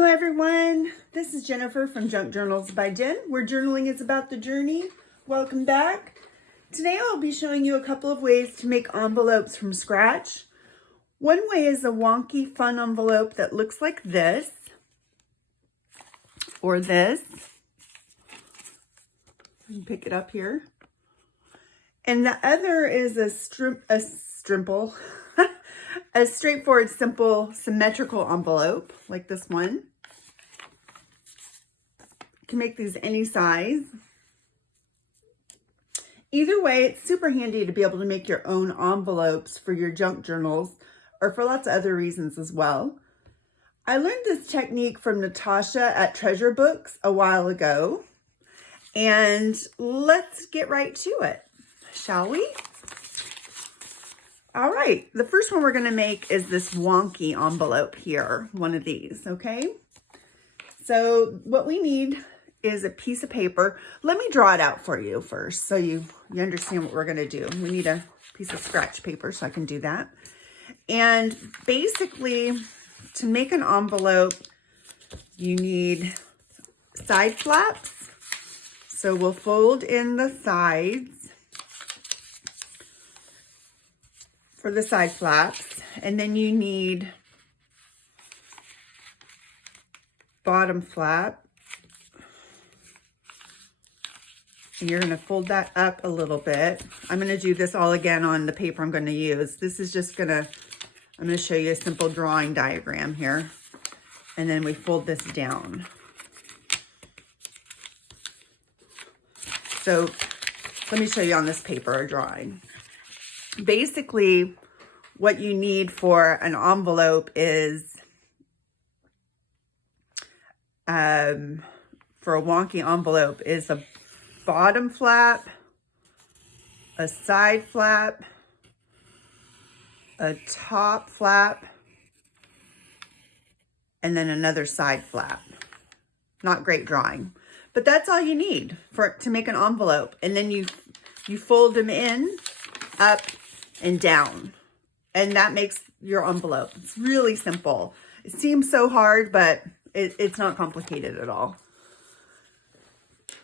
Hello everyone, this is Jennifer from Junk Journals by Jen, where journaling is about the journey. Welcome back. Today I'll be showing you a couple of ways to make envelopes from scratch. One way is a wonky fun envelope that looks like this, or this. You can pick it up here. And the other is a a straightforward, simple, symmetrical envelope, like this one. You can make these any size. Either way, it's super handy to be able to make your own envelopes for your junk journals or for lots of other reasons as well. I learned this technique from Natasha at Treasure Books a while ago, and let's get right to it, shall we? All right, the first one we're going to make is this wonky envelope here, one of these, okay? So what we need is a piece of paper. Let me draw it out for you first so you understand what we're going to do. We need a piece of scratch paper so I can do that. And basically, to make an envelope, you need side flaps. So we'll fold in the sides for the side flaps, and then you need bottom flap, and you're going to fold that up a little bit. I'm going to do this all again on the paper I'm going to use. This is just I'm going to show you a simple drawing diagram here, and then we fold this down. So let me show you on this paper a drawing. Basically, what you need for an envelope is, for a wonky envelope, is a bottom flap, a side flap, a top flap, and then another side flap. Not great drawing, but that's all you need to make an envelope. And then you fold them in, up, and down, and that makes your envelope. It's really simple. It seems so hard, but it's not complicated at all.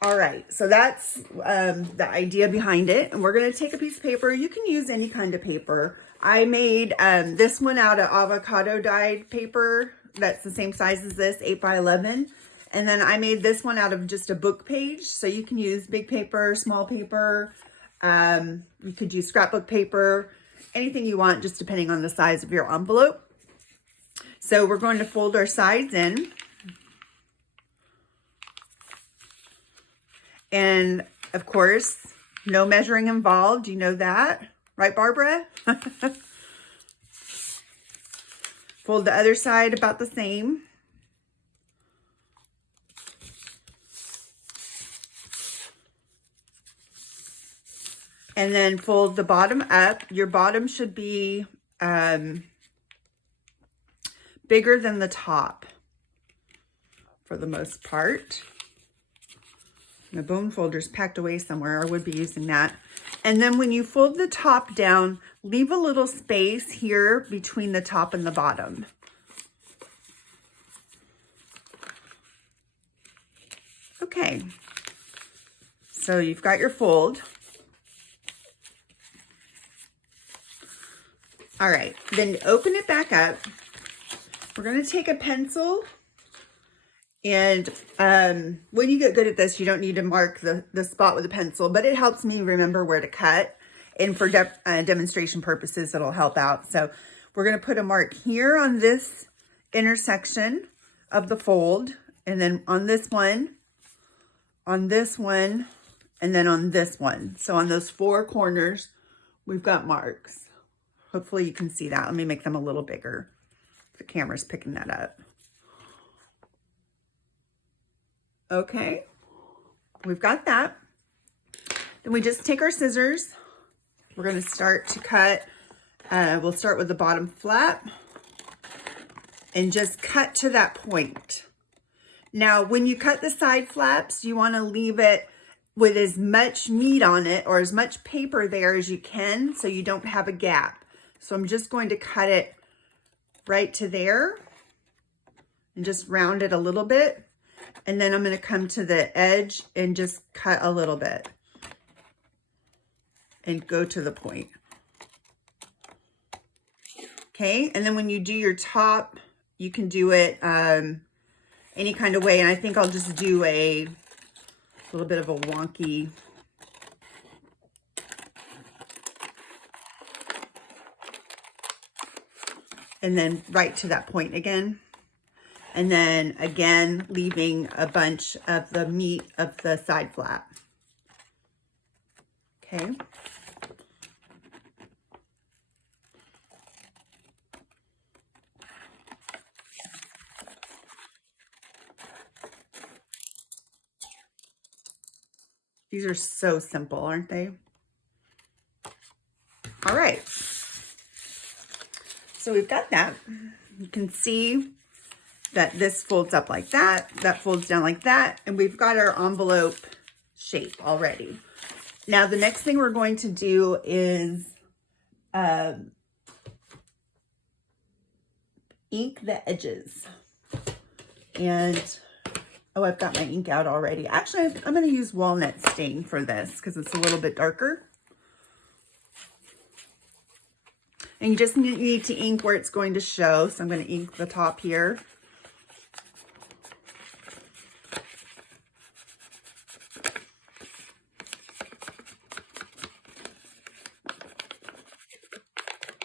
All right, so that's the idea behind it, and we're going to take a piece of paper. You can use any kind of paper. I made this one out of avocado dyed paper that's the same size as this, 8 by 11, and then I made this one out of just a book page, so you can use big paper, small paper. You could use scrapbook paper, anything you want, just depending on the size of your envelope. So we're going to fold our sides in. And of course, no measuring involved. You know that, right, Barbara? Fold the other side about the same. And then fold the bottom up. Your bottom should be bigger than the top for the most part. My bone folder's packed away somewhere. I would be using that. And then when you fold the top down, leave a little space here between the top and the bottom. Okay. So you've got your fold. All right, then open it back up. We're going to take a pencil, and when you get good at this, you don't need to mark the spot with a pencil, but it helps me remember where to cut, and for demonstration purposes, it'll help out. So we're going to put a mark here on this intersection of the fold, and then on this one, and then on this one. So on those 4 corners, we've got marks. Hopefully you can see that. Let me make them a little bigger. The camera's picking that up. Okay, we've got that. Then we just take our scissors. We're going to start to cut. We'll start with the bottom flap and just cut to that point. Now, when you cut the side flaps, you want to leave it with as much meat on it or as much paper there as you can so you don't have a gap. So I'm just going to cut it right to there. and just round it a little bit. And then I'm going to come to the edge and just cut a little bit and go to the point. Okay, and then when you do your top, you can do it any kind of way. And I think I'll just do a little bit of a wonky. And then right to that point again. And then again, leaving a bunch of the meat of the side flap. Okay. These are so simple, aren't they? All right. So we've got that. You can see that this folds up like that, that folds down like that, and we've got our envelope shape already. Now the next thing we're going to do is ink the edges. And oh, I've got my ink out already. Actually, I'm going to use walnut stain for this because it's a little bit darker. And you just need to ink where it's going to show. So I'm going to ink the top here.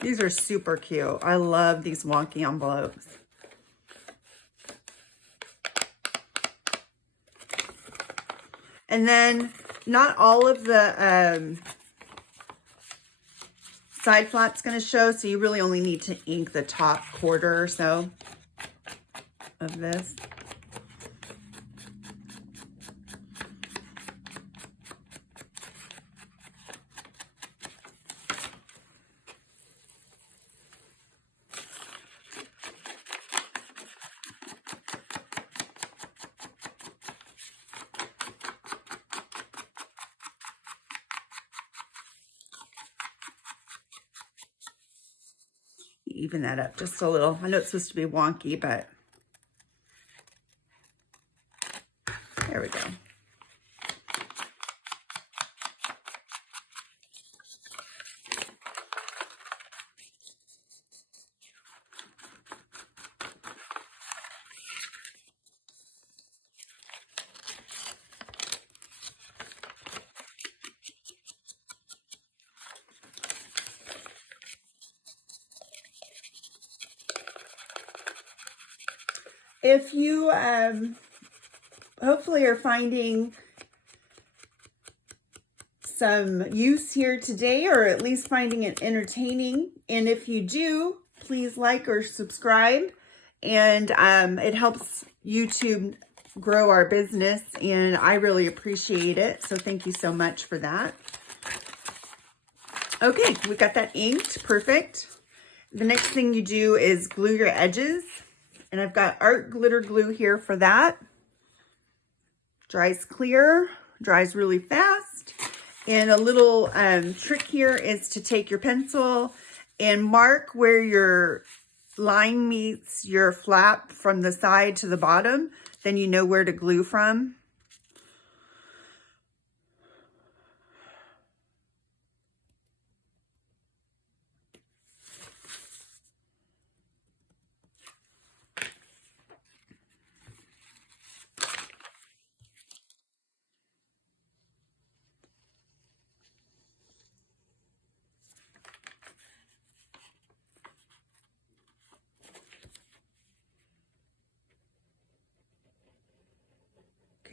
These are super cute. I love these wonky envelopes. And then not all of the side flap's going to show, so you really only need to ink the top quarter or so of this. Even that up just a little. I know it's supposed to be wonky, but there we go. If you hopefully are finding some use here today, or at least finding it entertaining, and if you do, please like or subscribe, and it helps YouTube grow our business, and I really appreciate it, so thank you so much for that. Okay, we got that inked, perfect. The next thing you do is glue your edges. And I've got art glitter glue here for that. Dries clear, dries really fast. And a little trick here is to take your pencil and mark where your line meets your flap from the side to the bottom. Then you know where to glue from.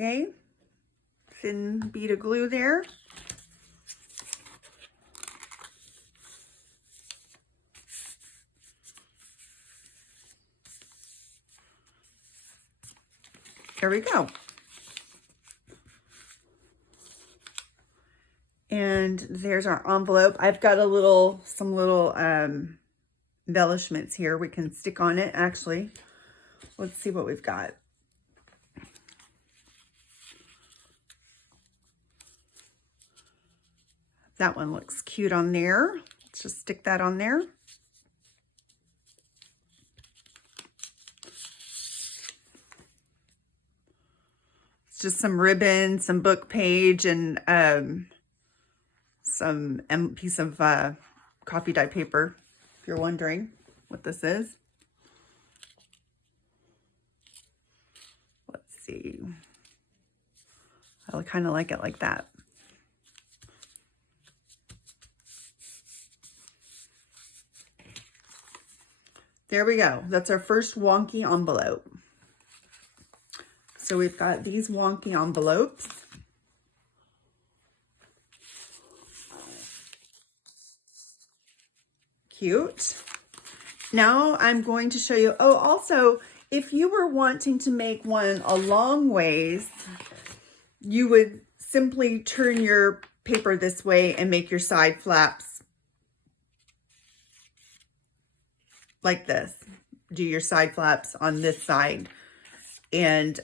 Okay, thin bead of glue there. There we go. And there's our envelope. I've got some little embellishments here we can stick on it. Actually, let's see what we've got. That one looks cute on there. Let's just stick that on there. just some ribbon, some book page, and some piece of coffee dye paper, if you're wondering what this is. Let's see. I kind of like it like that. There we go. That's our first wonky envelope. So we've got these wonky envelopes. Cute. Now I'm going to show you, oh, also, if you were wanting to make one a long ways, you would simply turn your paper this way and make your side flaps like this. Do your side flaps on this side and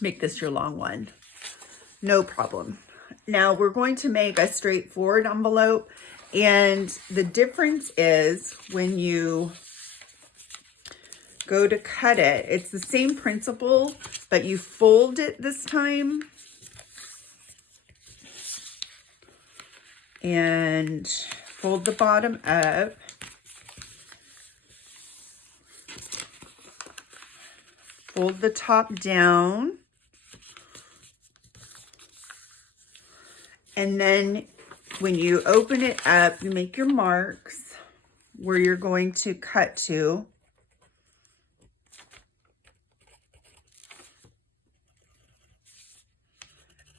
make this your long one. No problem. Now we're going to make a straightforward envelope, and the difference is when you go to cut it, it's the same principle, but you fold it this time. And fold the bottom up. Fold the top down. And then when you open it up, you make your marks where you're going to cut to.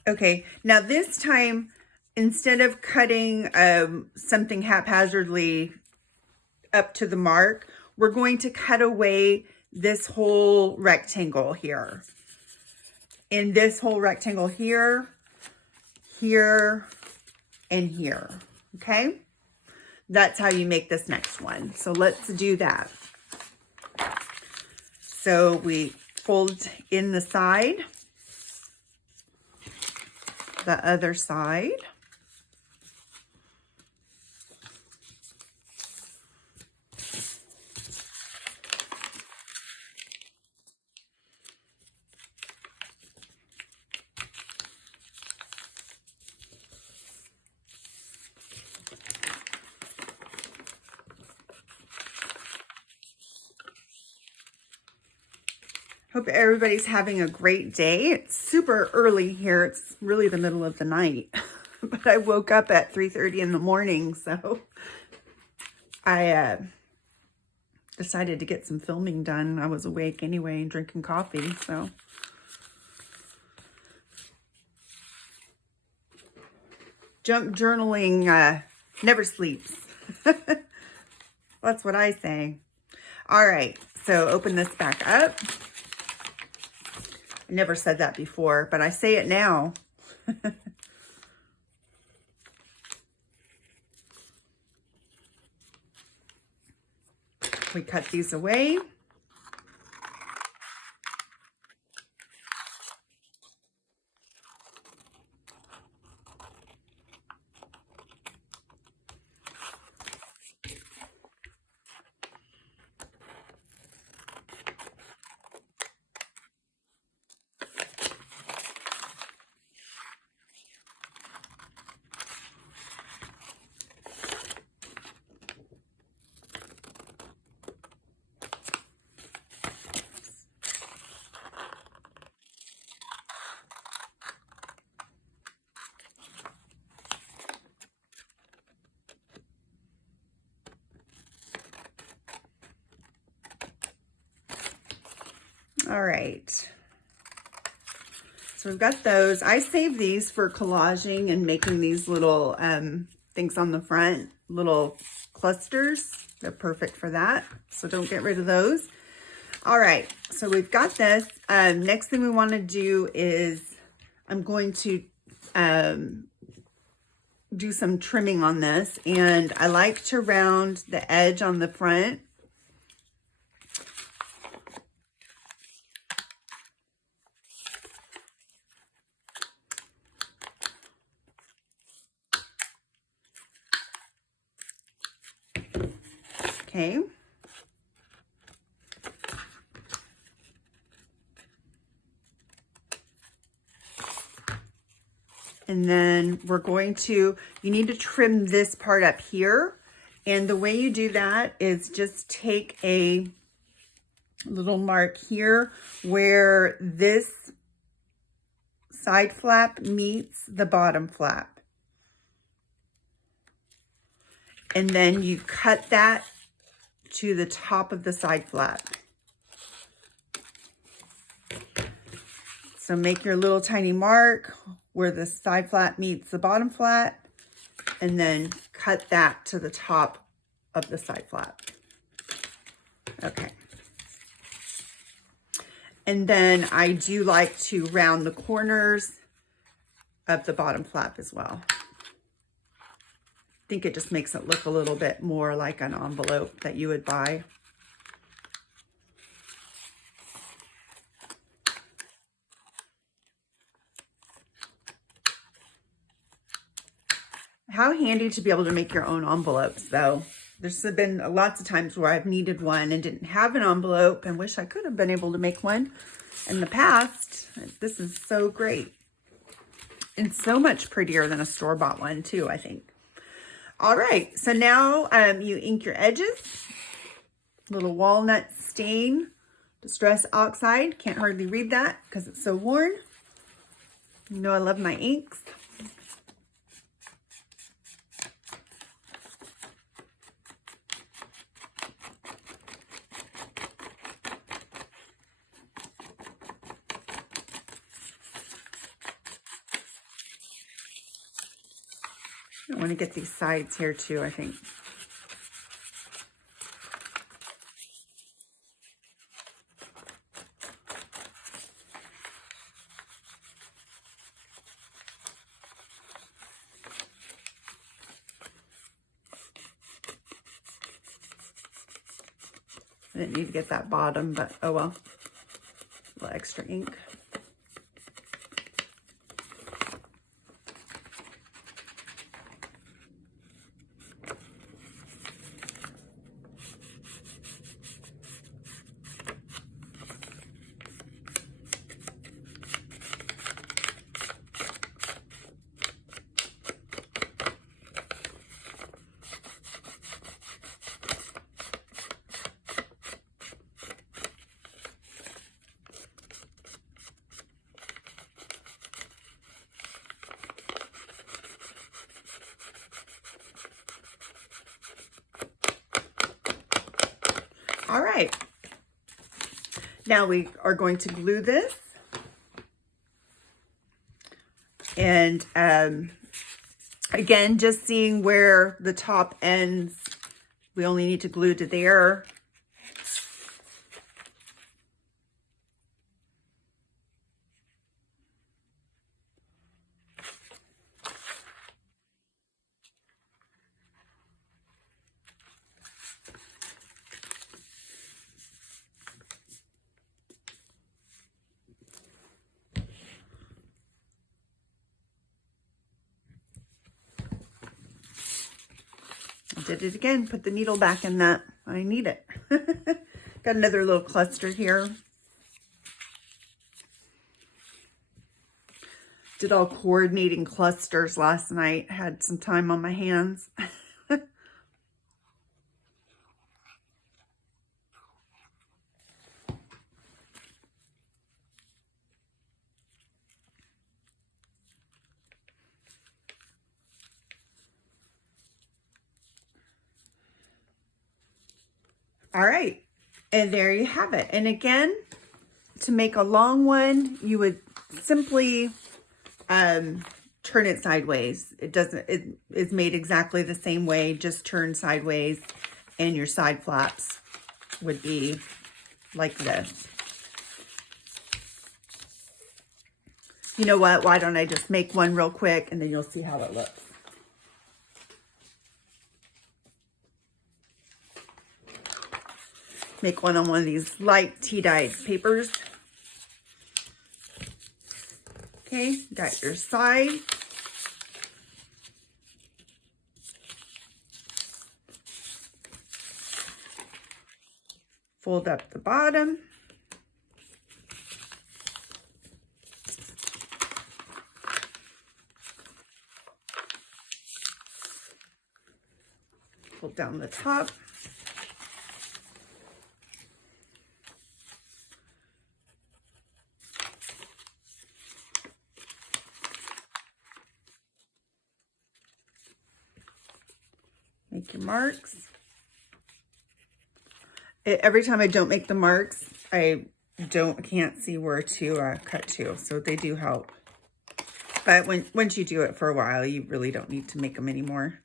Okay, now this time, instead of cutting something haphazardly up to the mark, we're going to cut away this whole rectangle here. In this whole rectangle here, here, and here, okay? That's how you make this next one. So let's do that. So we fold in the side, the other side. Hope everybody's having a great day. It's super early here. It's really the middle of the night. But I woke up at 3:30 in the morning, so I decided to get some filming done. I was awake anyway and drinking coffee, so. Junk journaling never sleeps. That's what I say. All right, so open this back up. I never said that before, but I say it now. We cut these away. All right, so we've got those. I save these for collaging and making these little things on the front, little clusters. They're perfect for that, so don't get rid of those. All right, so we've got this. Next thing we want to do is I'm going to do some trimming on this, and I like to round the edge on the front. Okay. And then we're going to, you need to trim this part up here. And the way you do that is just take a little mark here where this side flap meets the bottom flap. And then you cut that to the top of the side flap. So make your little tiny mark where the side flap meets the bottom flap, and then cut that to the top of the side flap. Okay. And then I do like to round the corners of the bottom flap as well. I think it just makes it look a little bit more like an envelope that you would buy. How handy to be able to make your own envelopes, though. There's been lots of times where I've needed one and didn't have an envelope and wish I could have been able to make one in the past. This is so great. And so much prettier than a store-bought one, too, I think. All right, so now you ink your edges. Little walnut stain, Distress Oxide. Can't hardly read that because it's so worn. You know I love my inks. I want to get these sides here too, I think. I didn't need to get that bottom, but oh well. A little extra ink. All right, now we are going to glue this. And again, just seeing where the top ends, we only need to glue to there. Did it again, put the needle back in that. I need it. Got another little cluster here. Did all coordinating clusters last night. Had some time on my hands. All right, and there you have it. And again, to make a long one, you would simply turn it sideways. It is made exactly the same way, just turn sideways, and your side flaps would be like this. You know what? Why don't I just make one real quick, and then you'll see how it looks. Make one on one of these light tea-dyed papers. Okay, got your side. Fold up the bottom. pull down the top. Make your marks. Every time I don't make the marks, I can't see where to cut to, so they do help. But once you do it for a while, you really don't need to make them anymore.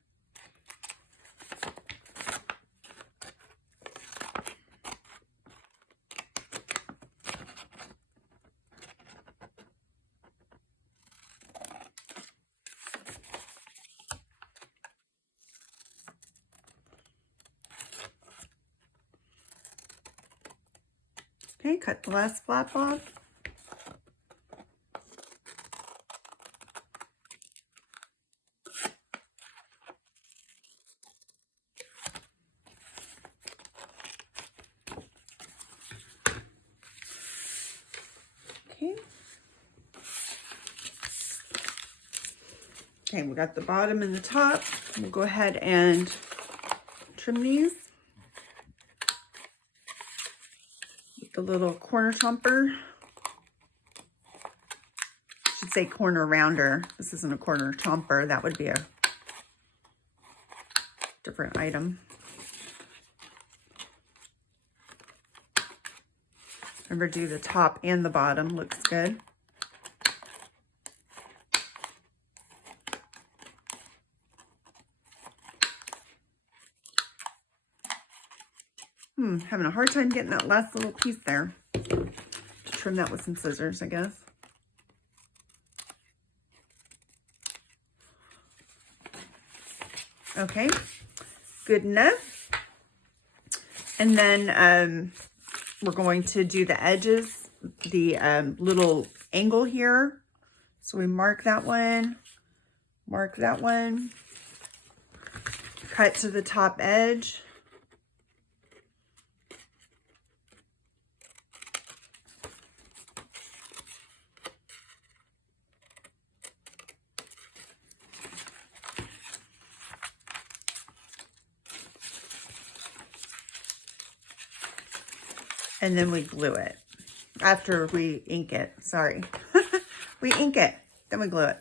Okay, cut the last flap off. Okay, we got the bottom and the top. We'll go ahead and trim these with the little corner chomper. I should say corner rounder. This isn't a corner chomper. That would be a different item. Remember, do the top and the bottom. Looks good. Having a hard time getting that last little piece there. Trim that with some scissors, I guess. Okay, good enough. And then we're going to do the edges, the little angle here. So we mark that one, cut to the top edge. And then we glue it after we ink it. Sorry. We ink it, then we glue it.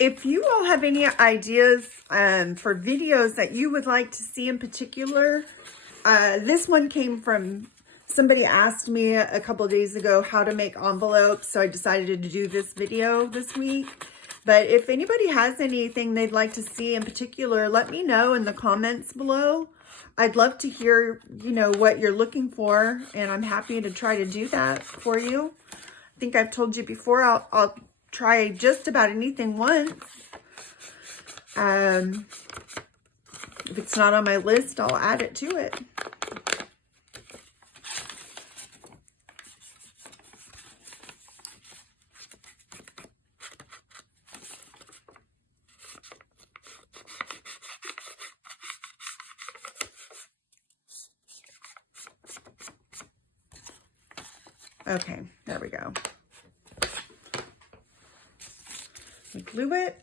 If you all have any ideas for videos that you would like to see in particular, this one came from somebody asked me a couple of days ago how to make envelopes, so I decided to do this video this week. But if anybody has anything they'd like to see in particular, let me know in the comments below. I'd love to hear, you know, what you're looking for, and I'm happy to try to do that for you. I think I've told you before, I'll try just about anything once. If it's not on my list, I'll add it to it. Okay, there we go. We glue it.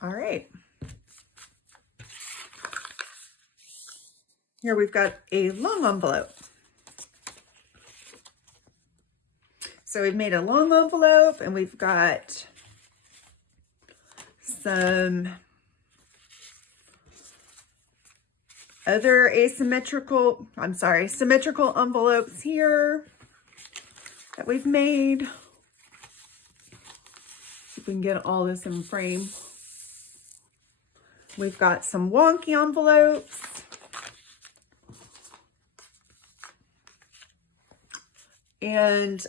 All right. Here we've got a long envelope. So we've made a long envelope, and we've got some other symmetrical envelopes here that we've made. See if we can get all this in frame. We've got some wonky envelopes. And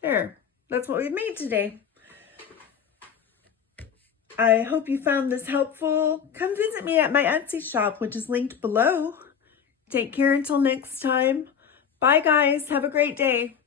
there, that's what we've made today. I hope you found this helpful. Come visit me at my Etsy shop, which is linked below. Take care until next time. Bye, guys. Have a great day.